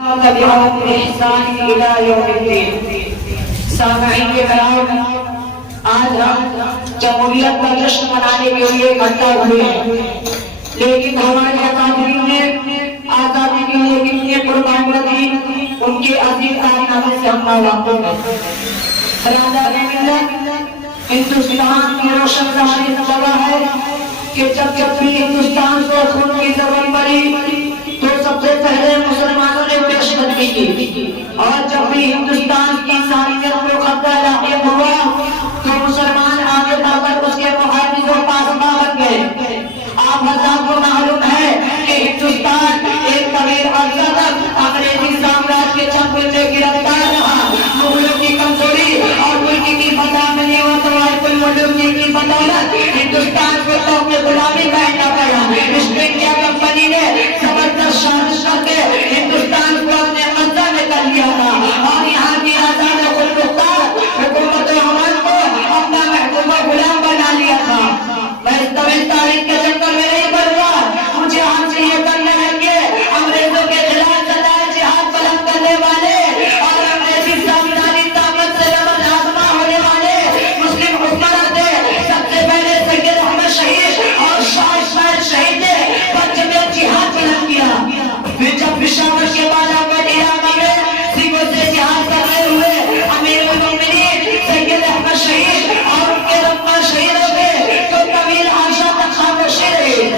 تبعهم بإحسان إلى يوم الدين. سامعین کرام، آج ہم جمہوریت کا جشن منانے کے لیے اکٹھا ہوئے ہیں، لیکن ہمارے اکابرین نے آزادی کے لیے کتنے قربانیاں دی، ان کے عظیم کارنامے سے ہم واقف ہیں. برادر ملت، ہندوستان کی روشن روانی جگہ ہے کہ جب بھی ہندوستان کو خون کی ضرورت پڑی تو سب سے پہلے مسلمانوں نے پیش قدمی کی، اور جب بھی ہندوستان کی انسانیت کو خطرہ لاحق ہوا تو مسلمان آگے بڑھ کر اس کے محافظ و پاسباں بن گئے. آپ حضرات کو معلوم ہے کہ ہندوستان ایک طویل عرصہ تک انگریزی سامراج کے چنگل میں گرفتار رہا. مغلوں کی کمزوری اور ملکی کی فتح ملی اور طوائف الملوک کی بدولت ہندوستان کو توقع غلامی کہنا پڑا. ایسٹ انڈیا کمپنی نے زبردست سازش کر کے ہندوستان کو اپنے قبضہ میں کر لیا تھا، اور یہاں کی آزاد و خود مختار حکومت عمل کو اپنا محکوم و غلام بنا لیا تھا. میں اس طویل تاریخ کے چکر میں نہیں پڑوں گا. مجھے آپ سے یہ کرنا ہے کہ انگریزوں کے خلاف سدائے جہاد بلند کرنے والے اور انگریزی سامراجی طاقت سے لبل آزما ہونے والے مسلم حکمران تھے. سب سے پہلے سید احمد شہید اور شاہ اسماعیل شہید نے پنجاب میں جہاد بلند کیا. پھر جب پشاور کے بالا پر علاقہ میں سکھوں سے جہاد کرتے ہوئے امیر المومنین سید احمد شہید اور ان کے رقبہ شہید ہو گئے تو طویل عرصہ تک خاموشی رہی.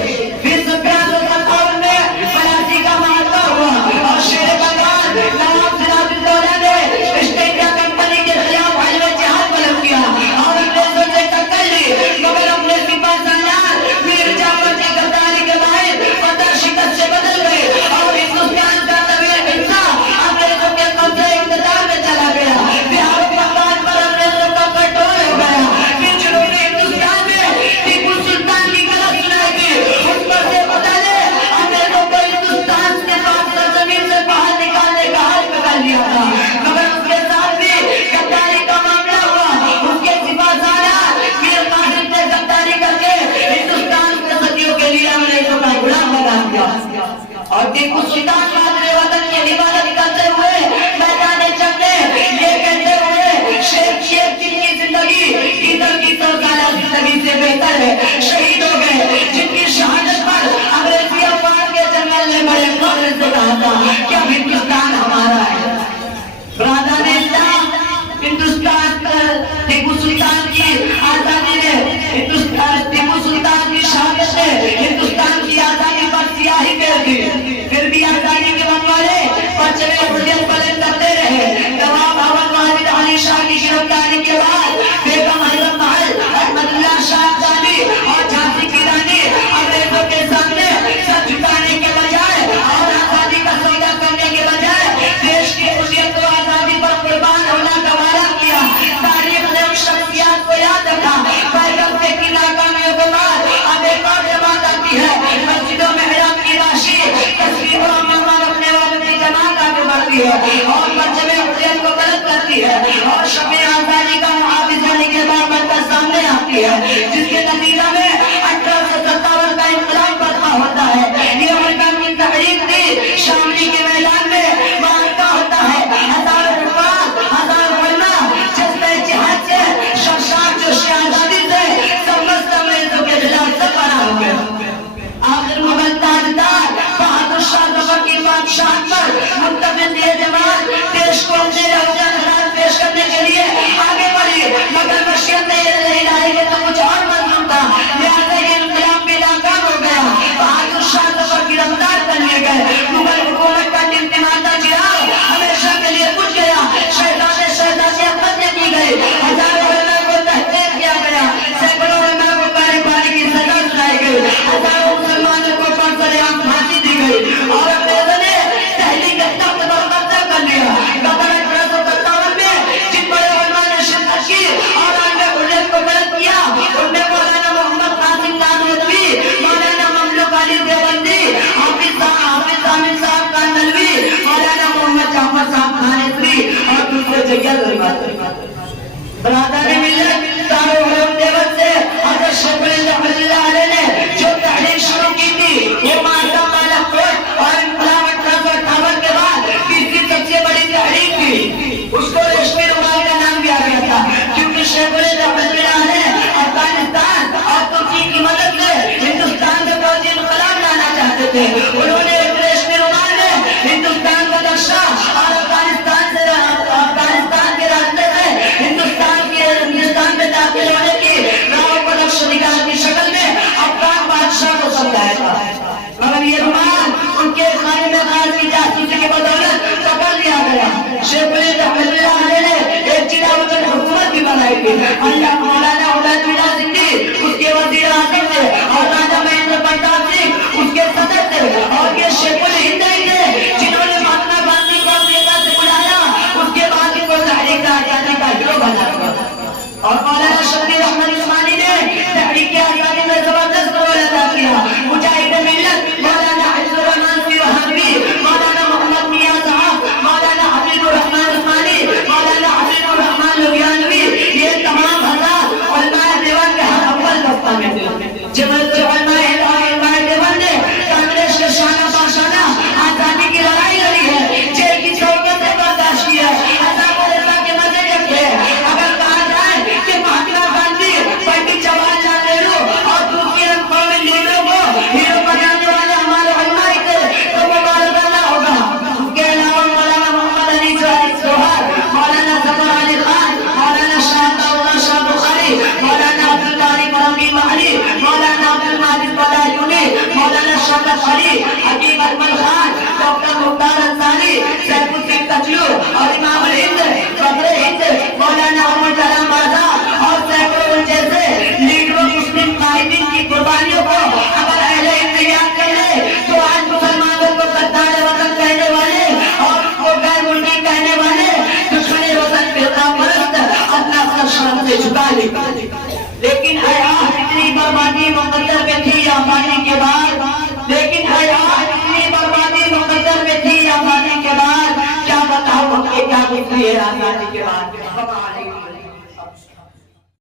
پھر 1757 میں پلاسی کا معاہدہ ہوا اور شیر بنگال نواب سراج الدولہ نے ایسٹ انڈیا کمپنی کے خلاف حلوہ جہاد بلند کیا اور انگریزوں سے ٹکر لی. مگر اپنے سپاہ سالار میر جعفر کی غداری کے باعث فتح شکست سے بدل گئے اور ہندوستان کا طویل حصہ انگریزوں کے قبضے اقتدار میں چلا گیا. بہار و بنگال پر انگریزوں کا کنٹرول ہو گیا. پھر جنوبی ہندوستان میں ٹیپو سلطان کی غلط سنائی گئی. اس پر سے بدلے انگریزوں کو ہندوستان کے پاس سرزمین سے باہر نکالنے کا حل کر لیا تھا. مگر اس کے ساتھ بھی غداری کا معاملہ ہوا. اس کے سپاہ سالار میر قاسم نے غداری کر کے ہندوستان کو صدیوں کے لیے انگریزوں کا غلام بنا دیا. اور ٹیپو سلطان مادر وطن کی حفاظت کرتے ہوئے میدان جنگ میں یہ کہتے ہوئے شیخ جن کی زندگی ادھر کی تو سالہ زندگی سے بہتر ہے شہید ہو گئے، جن کی شہادت پر انگریزی افواج کے جنرل نے بڑے فخر سے کہا تھا کہ اب ہندوستان ہمارا ہے. برادران اسلام، ہندوستان ٹیپو سلطان کی آزادی نے ٹیپو سلطان کی شہادت نے ہندوستان کی آزادی پر سیاہی کر دی. پھر بھی آزادی کے بنوالے پرچمِ حریت بلند کرتے رہے. نواب احمد واحد علی شاہ کی گرفتاری کے بعد بیگم حضرت محل احمد اللہ شاہ افغانی اور جھانسی کی رانی انگریزوں کے سامنے سر جھکانے کے بجائے اور آزادی کا سودا کرنے کے بجائے دیش کی حریت و آزادی پر قربان ہونا گوارا کیا. تاریخ نے ان شخصیات کو یاد رکھا. بیگم کی ناکامیوں کے بعد اب ایک اور جماعت آتی ہے. مسجدوں میں حرام کی راشی تصویروں اور مہمان رکھنے والوں کی جماعت آگے بڑھتی ہے اور پرچمِ حریت کو غلط کرتی ہے اور شب آزادی کا محافظ ہونے کے بعد سامنے آتی ہے، جس کے نتیجہ میں 1857 کا انقلاب برپا ہوتا ہے. یہ امریکہ کی تحریک تھی. شاملی کے میدان میں معرکہ ہوتا ہے. ہزار حفاظ، ہزار علماء جذبۂ جہاد سے شرشار جوش آزادی سے سمست انگریزوں کے خلاف سفر ہو گئے. آخر مغل تاجدار بہادر شاہ ظفر کی بادشاہت پر متفق یہ جماعت دیش کو اپنے رہزان حالات پیش کرنے کے لیے آگے بڑھی. مگر مشیت نے یہ نہیں لائی کہ تو کچھ اور مضمون تھا، لہٰذا یہ انقلاب بھی ناکام ہو گیا. بہادر شاہ ظفر گرفتار کر لیے گئے. مغل حکومت کا ٹمٹماتا چراغ ہمیشہ کے لیے بجھ گیا. شہزادیاں قتل کی گئی. ہزاروں علماء کو تحقیر کیا گیا. سینکڑوں علماء کو کارے پانی کی سزا سنائی گئی. ہزاروں مسلمانوں کو پھانسی عام پھانسی دی گئی اور انگریزوں نے دہلی کے تخت پر قبضہ کر لیا. مگر 1857 میں جن بڑے علماء نے شرکت کی اور آگے حریت کو غلط کیا ان میں مولانا محمد قاسم نانوتوی، مولانا مملوک علی دیوبندی، حافظ حامد صاحب کانلوی، مولانا محمد جعفر صاحب خانیسری اور دوسرے جگہ. برادر ملت دارو علوم دیوبند سے حضرت شیخ رحمۃ اللہ علیہ نے جو تحریک شروع کی تھی وہ معاہدہ مالا کوٹ اور انقلاب 1858 کے بعد سے جھکا لے، لیکن اے آہ اتنی بربادی مقدر میں تھی یا ہماری